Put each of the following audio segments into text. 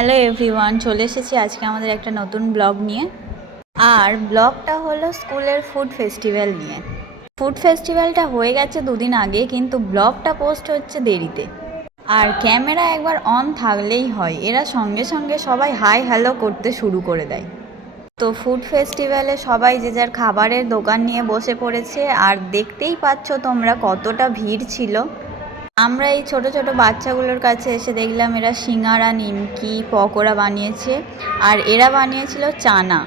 Hello everyone, চলে এসেছি আজকে আমাদের একটা নতুন ব্লগ নিয়ে। আর ব্লগটা হলো স্কুলের ফুড ফেস্টিভ্যাল নিয়ে। ফুড ফেস্টিভ্যালটা হয়ে গেছে দুদিন আগে, কিন্তু ব্লগটা পোস্ট হচ্ছে দেরিতে। আর ক্যামেরা একবার অন থাকলেই হয়, এরা সঙ্গে সঙ্গে সবাই হাই হ্যালো করতে শুরু করে দেয়। তো ফুড ফেস্টিভ্যালে সবাই যে যার খাবারের দোকান নিয়ে বসে পড়েছে, আর দেখতেই পাচ্ছ তোমরা কতটা ভিড় ছিল। আমরা এই ছোট ছোট বাচ্চাগুলোর কাছে এসে দেখলাম এরা সিঙ্গারা, নিমকি, পকোড়া বানিয়েছে, আর এরা বানিয়েছিল চানা।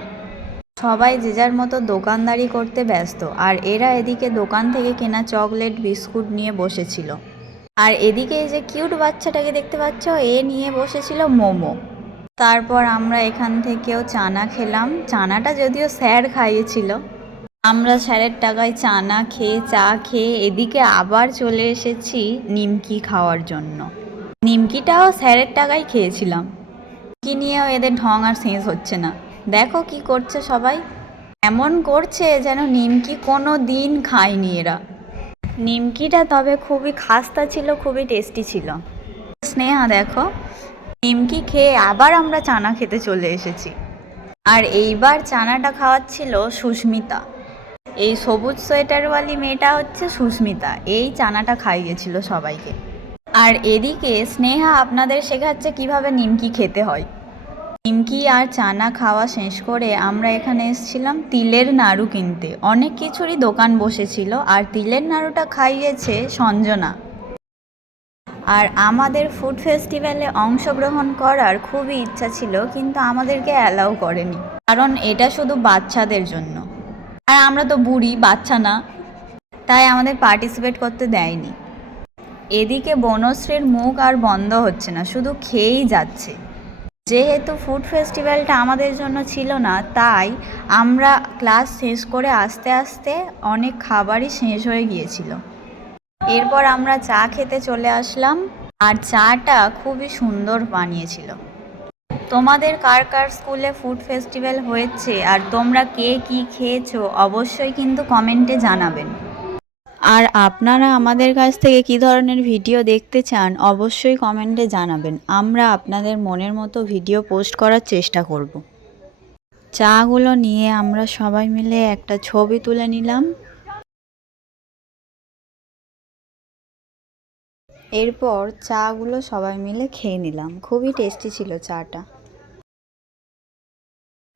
সবাই যে যার মতো দোকানদারি করতে ব্যস্ত, আর এরা এদিকে দোকান থেকে কেনা চকলেট বিস্কুট নিয়ে বসেছিল। আর এদিকে এই যে কিউট বাচ্চাটাকে দেখতে পাচ্ছ, এ নিয়ে বসেছিল মোমো। তারপর আমরা এখান থেকেও চানা খেলাম। চানাটা যদিও স্যার খাইয়েছিল। আমরা স্যারের টাকায় চানা খেয়ে চা খেয়ে এদিকে আবার চলে এসেছি নিমকি খাওয়ার জন্য। নিমকিটাও স্যারের টাকায় খেয়েছিলাম। কি নিয়েও এদের ঢং আর শেষ হচ্ছে না। দেখো কি করছে সবাই, এমন করছে যেন নিমকি কোনো দিন খায়নি এরা। নিমকিটা তবে খুবই খাস্তা ছিল, খুবই টেস্টি ছিল। স্নেহা দেখো, নিমকি খেয়ে আবার আমরা চানা খেতে চলে এসেছি। আর এইবার চানাটা খাওয়াচ্ছিল সুস্মিতা। এই সবুজ সোয়েটারওয়ালি মেয়েটা হচ্ছে সুস্মিতা, এই চানাটা খাইয়েছিল সবাইকে। আর এদিকে স্নেহা আপনাদের শেখাচ্ছে কিভাবে নিমকি খেতে হয়। নিমকি আর চানা খাওয়া শেষ করে আমরা এখানে এসেছিলাম তিলের নাড়ু কিনতে। অনেক কিছুরই দোকান বসেছিল, আর তিলের নাড়ুটা খাইয়েছে সঞ্জনা। আর আমাদের ফুড ফেস্টিভ্যালে অংশগ্রহণ করার খুবই ইচ্ছা ছিল, কিন্তু আমাদেরকে অ্যালাউ করেনি, কারণ এটা শুধু বাচ্চাদের জন্য। আর আমরা তো বুড়ি, বাচ্চা না, তাই আমাদের পার্টিসিপেট করতে দেয়নি। এদিকে বনশ্রীর মুখ আর বন্ধ হচ্ছে না, শুধু খেয়েই যাচ্ছে। যেহেতু ফুড ফেস্টিভ্যালটা আমাদের জন্য ছিল না, তাই আমরা ক্লাস শেষ করে আস্তে আস্তে অনেক খাবারই শেষ হয়ে গিয়েছিল। এরপর আমরা চা খেতে চলে আসলাম, আর চাটা খুবই সুন্দর বানিয়েছিল। তোমাদের কার কার স্কুলে ফুড ফেস্টিভ্যাল হয়েছে আর তোমরা কে কি খেয়েছো অবশ্যই কিন্তু কমেন্টে জানাবেন। আর আপনারা আমাদের কাছ থেকে কী ধরনের ভিডিও দেখতে চান অবশ্যই কমেন্টে জানাবেন। আমরা আপনাদের মনের মতো ভিডিও পোস্ট করার চেষ্টা করব। চাগুলো নিয়ে আমরা সবাই মিলে একটা ছবি তুলে নিলাম। এরপর চাগুলো সবাই মিলে খেয়ে নিলাম, খুবই টেস্টি ছিল চাটা।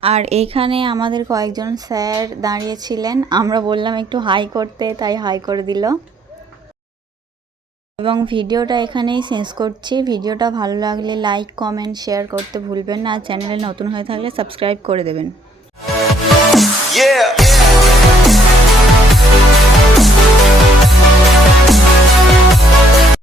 আর এখানে আমাদের কয়েকজন স্যার দাঁড়িয়েছিলেন, আমরা বললাম একটু হাই করতে, তাই হাই করে দিল। এবং ভিডিওটা এখানেই শেষ করছি। ভিডিওটা ভালো লাগলে লাইক, কমেন্ট, শেয়ার করতে ভুলবেন না। আর চ্যানেলে নতুন হয়ে থাকলে সাবস্ক্রাইব করে দেবেন।